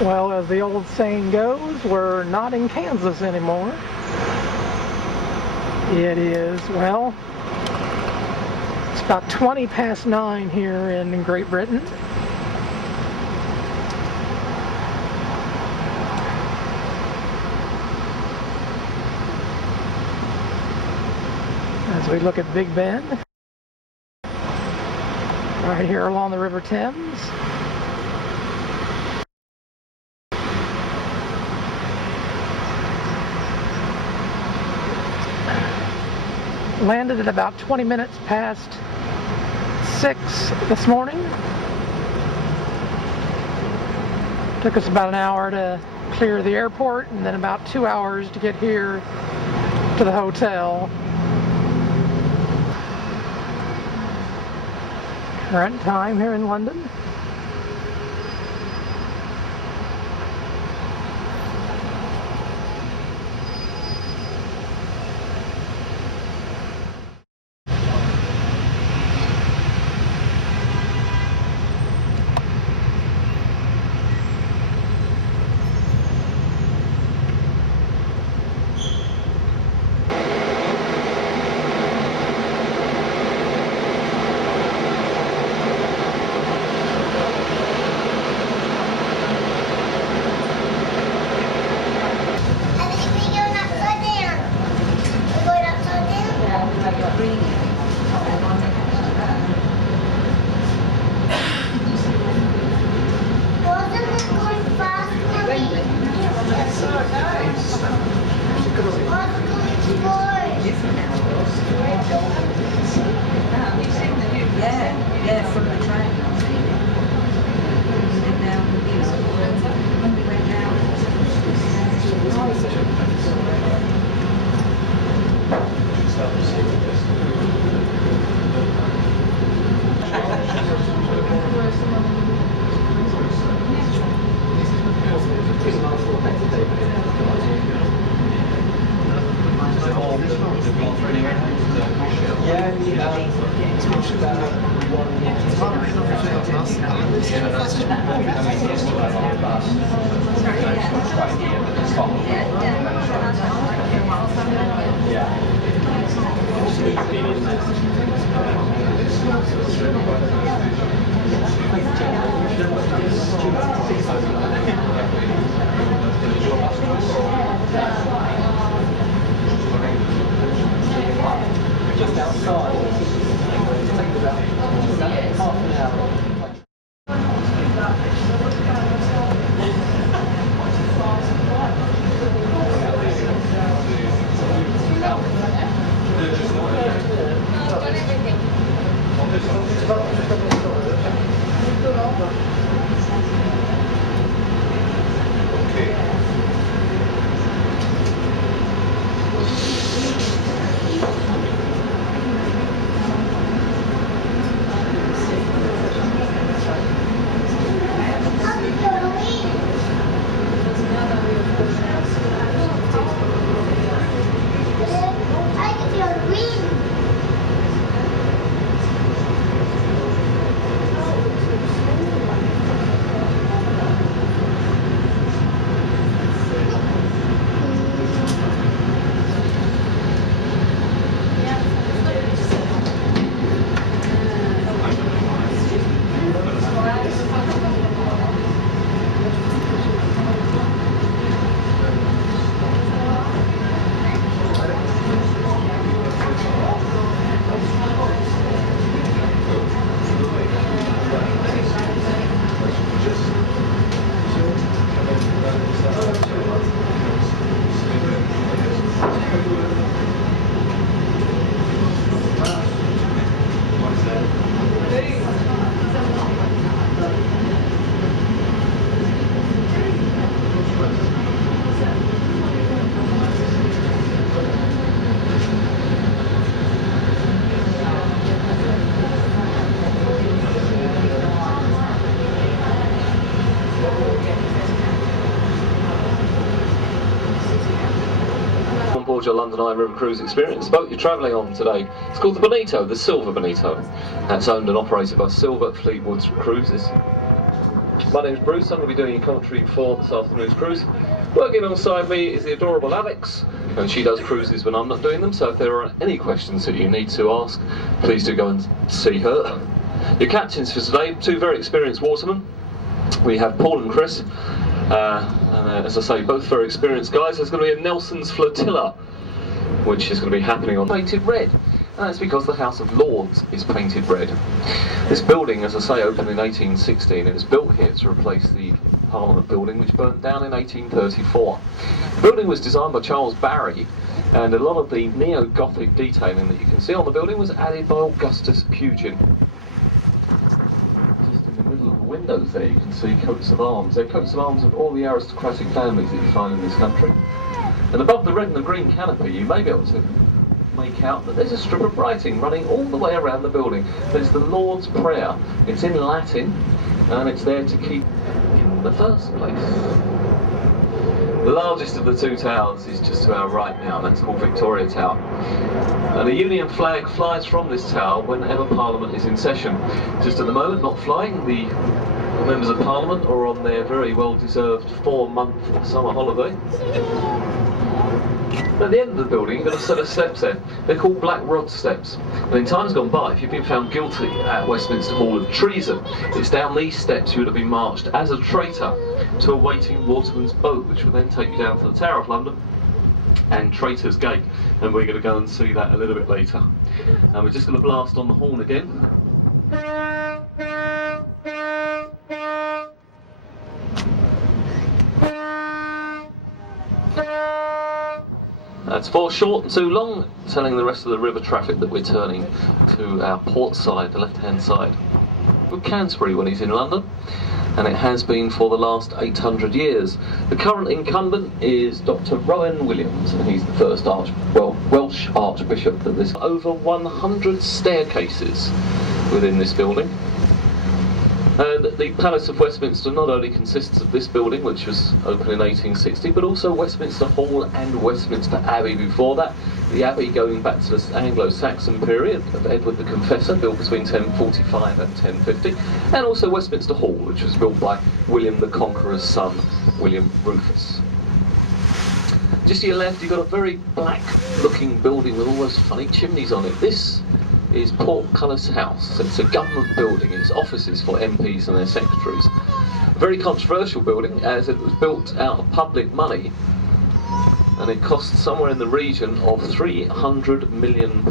Well, as the old saying goes, we're not in Kansas anymore. It is, well, it's about 20 past 9 here in Great Britain. As we look at Big Ben, right here along the River Thames. Landed at about 20 minutes past 6 this morning. Took us about an hour to clear the airport and then about 2 hours to get here to the hotel. Current time here in London. Yeah, from the train. And now, when we went down, just outside. It takes about half an hour. On board your London Eye River Cruise experience, the boat you're travelling on today, it's called the Bonito, the Silver Bonito. That's owned and operated by Silver Fleetwood Cruises. My name's Bruce, I'm going to be doing a commentary for this afternoon's cruise. Working alongside me is the adorable Alex, and she does cruises when I'm not doing them, so if there are any questions that you need to ask, please do go and see her. Your captains for today, two very experienced watermen. We have Paul and Chris, and as I say, both very experienced guys. There's going to be a Nelson's Flotilla, which is going to be happening on painted red. And that's because the House of Lords is painted red. This building, as I say, opened in 1816 and it was built here to replace the Parliament building, which burnt down in 1834. The building was designed by Charles Barry, and a lot of the neo-Gothic detailing that you can see on the building was added by Augustus Pugin. Just in the middle of the windows there you can see coats of arms. They're coats of arms of all the aristocratic families that you find in this country. And above the red and the green canopy you may be able to make out that there's a strip of writing running all the way around the building. There's the Lord's Prayer. It's in Latin and it's there to keep in the first place. The largest of the two towers is just to our right now, that's called Victoria Tower. And the Union flag flies from this tower whenever Parliament is in session. Just at the moment, not flying, the members of Parliament are on their very well-deserved 4-month summer holiday. At the end of the building, you've got a set of steps there. They're called Black Rod Steps. And in times gone by, if you've been found guilty at Westminster Hall of treason, it's down these steps you would have been marched as a traitor to a waiting waterman's boat, which will then take you down to the Tower of London and Traitor's Gate. And we're going to go and see that a little bit later. And we're just going to blast on the horn again. That's 4 short and 2 long, telling the rest of the river traffic that we're turning to our port side, the left-hand side. With Canterbury when he's in London, and it has been for the last 800 years. The current incumbent is Dr. Rowan Williams, and he's the first Welsh Archbishop. There's over 100 staircases within this building. And the Palace of Westminster not only consists of this building, which was opened in 1860, but also Westminster Hall and Westminster Abbey before that. The Abbey going back to the Anglo-Saxon period of Edward the Confessor, built between 1045 and 1050, and also Westminster Hall, which was built by William the Conqueror's son, William Rufus. Just to your left, you've got a very black-looking building with all those funny chimneys on it. This is Portcullis House. It's a government building. It's offices for MPs and their secretaries. A very controversial building as it was built out of public money, and it cost somewhere in the region of £300 million.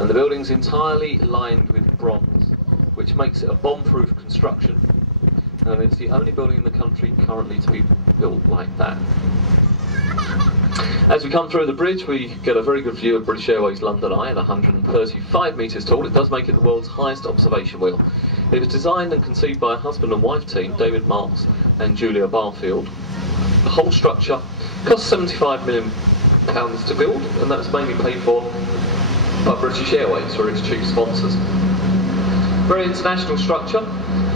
And the building's entirely lined with bronze, which makes it a bomb-proof construction, and it's the only building in the country currently to be built like that. As we come through the bridge, we get a very good view of British Airways London Eye at 135 metres tall. It does make it the world's highest observation wheel. It was designed and conceived by a husband and wife team, David Marks and Julia Barfield. The whole structure cost £75 million to build, and that was mainly paid for by British Airways, who are its chief sponsors. Very international structure,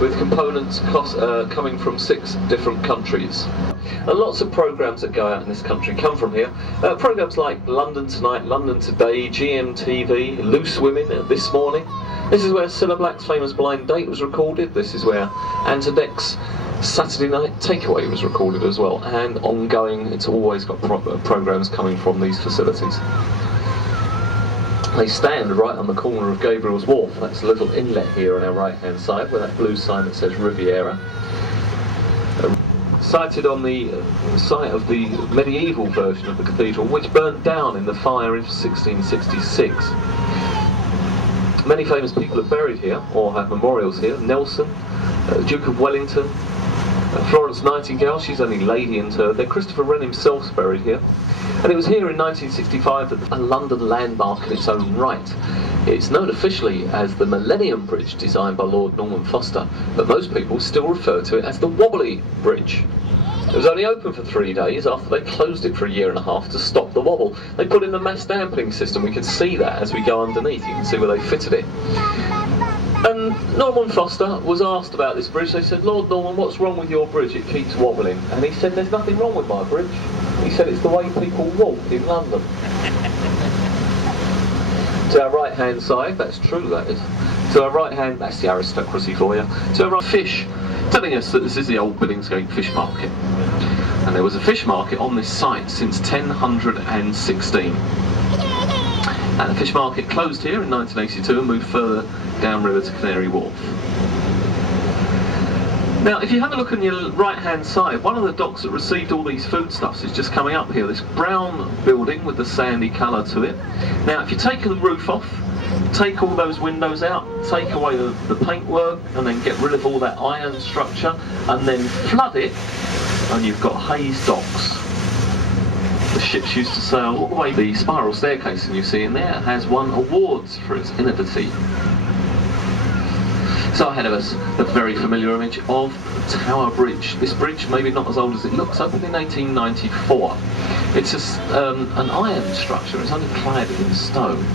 with components coming from 6 different countries. And lots of programmes that go out in this country come from here. Programmes like London Tonight, London Today, GMTV, Loose Women, This Morning. This is where Cilla Black's famous Blind Date was recorded. This is where Antodec's Saturday Night Takeaway was recorded as well. And ongoing, it's always got programmes coming from these facilities. They stand right on the corner of Gabriel's Wharf. That's a little inlet here on our right-hand side, where that blue sign that says Riviera. Sited on the site of the medieval version of the cathedral, which burnt down in the fire in 1666. Many famous people are buried here, or have memorials here. Nelson, Duke of Wellington, Florence Nightingale, she's only lady interred there. Christopher Wren himself's buried here. And it was here in 1965 that a London landmark in its own right. It's known officially as the Millennium Bridge, designed by Lord Norman Foster, but most people still refer to it as the Wobbly Bridge. It was only open for 3 days after they closed it for 1.5 years to stop the wobble. They put in a mass dampening system. We can see that as we go underneath. You can see where they fitted it. And Norman Foster was asked about this bridge. They said, "Lord Norman, what's wrong with your bridge? It keeps wobbling." And he said, "There's nothing wrong with my bridge." He said, "It's the way people walk in London." To our right-hand side, that's true, that is. To our right hand, that's the aristocracy for you. To our right, fish, telling us that this is the old Billingsgate Fish Market. And there was a fish market on this site since 1016. And the fish market closed here in 1982 and moved further downriver to Canary Wharf. Now, if you have a look on your right-hand side, one of the docks that received all these foodstuffs is just coming up here, this brown building with the sandy colour to it. Now, if you take the roof off, take all those windows out, take away the paintwork, and then get rid of all that iron structure, and then flood it, and you've got Hayes Docks. The ships used to sail all the way. The spiral staircase that you see in there has won awards for its innovative. So ahead of us, the very familiar image of Tower Bridge. This bridge, maybe not as old as it looks, opened in 1894. It's an iron structure, it's only clad in stone.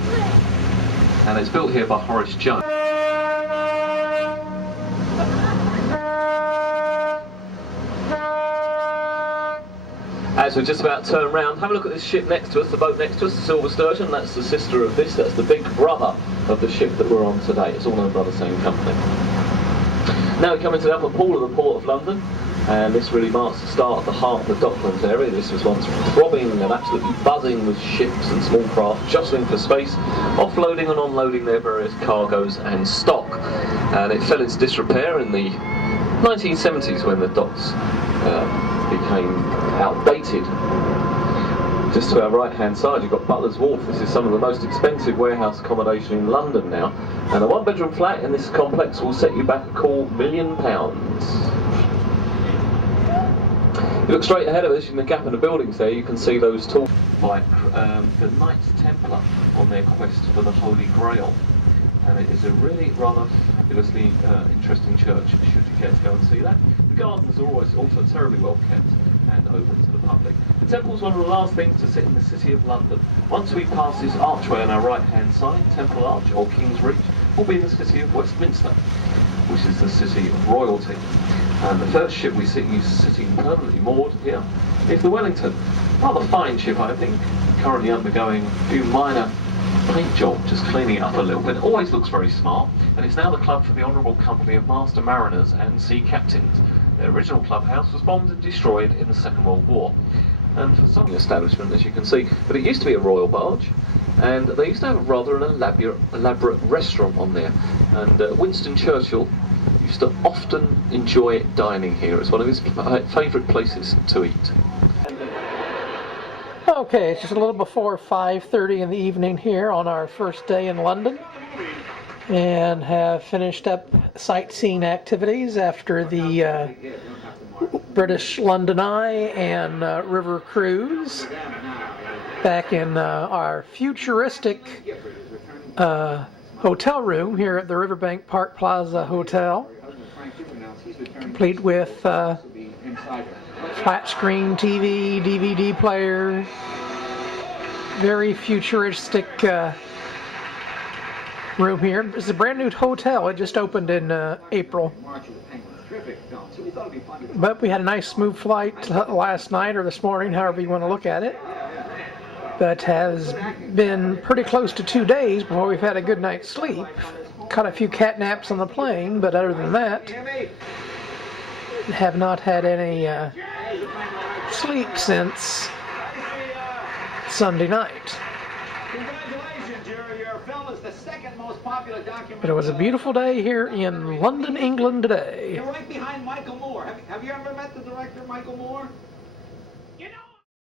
And it's built here by Horace Jones. As we're just about to turn around, have a look at this ship next to us, the boat next to us, the Silver Sturgeon. That's the sister of this, that's the big brother of the ship that we're on today. It's all owned by the same company. Now we come into the upper pool of the Port of London, and this really marks the start of the heart of the Docklands area. This was once throbbing and absolutely buzzing with ships and small craft jostling for space, offloading and unloading their various cargoes and stock. And it fell into disrepair in the 1970s when the docks became outdated. Just to our right hand side you've got Butler's Wharf. This is some of the most expensive warehouse accommodation in London now, and a one bedroom flat in this complex will set you back a cool £1 million. You look straight ahead of us in the gap in the buildings there, you can see those tall by the Knights Templar on their quest for the Holy Grail. And it is a really rather fabulously interesting church, should you care to go and see that. The gardens are always also terribly well kept and open to the public. The temple is one of the last things to sit in the City of London. Once we pass this archway on our right hand side, Temple Arch or King's Reach, we'll be in the City of Westminster, which is the city of royalty. And the first ship we see sitting permanently moored here is the Wellington. Rather fine ship, I think, currently undergoing a few minor paint job, just cleaning it up a little bit. It always looks very smart, and it's now the club for the Honourable Company of Master Mariners and Sea Captains. Their original clubhouse was bombed and destroyed in the Second World War, and for some establishment, as you can see, but it used to be a royal barge, and they used to have rather an elaborate restaurant on there, and Winston Churchill used to often enjoy dining here. It's one of his favourite places to eat. Okay, it's just a little before 5:30 in the evening here on our first day in London, and have finished up sightseeing activities after the British London Eye and River Cruise back in our futuristic hotel room here at the Riverbank Park Plaza Hotel, complete with flat screen TV, DVD player, very futuristic room here. It's a brand new hotel. It just opened in April. But we had a nice smooth flight last night or this morning, however you want to look at it. But has been pretty close to 2 days before we've had a good night's sleep. Caught a few cat naps on the plane, but other than that, have not had any sleep since Sunday night. But it was a beautiful day here in London, England today. You're right behind Michael Moore. Have you ever met the director, Michael Moore? You know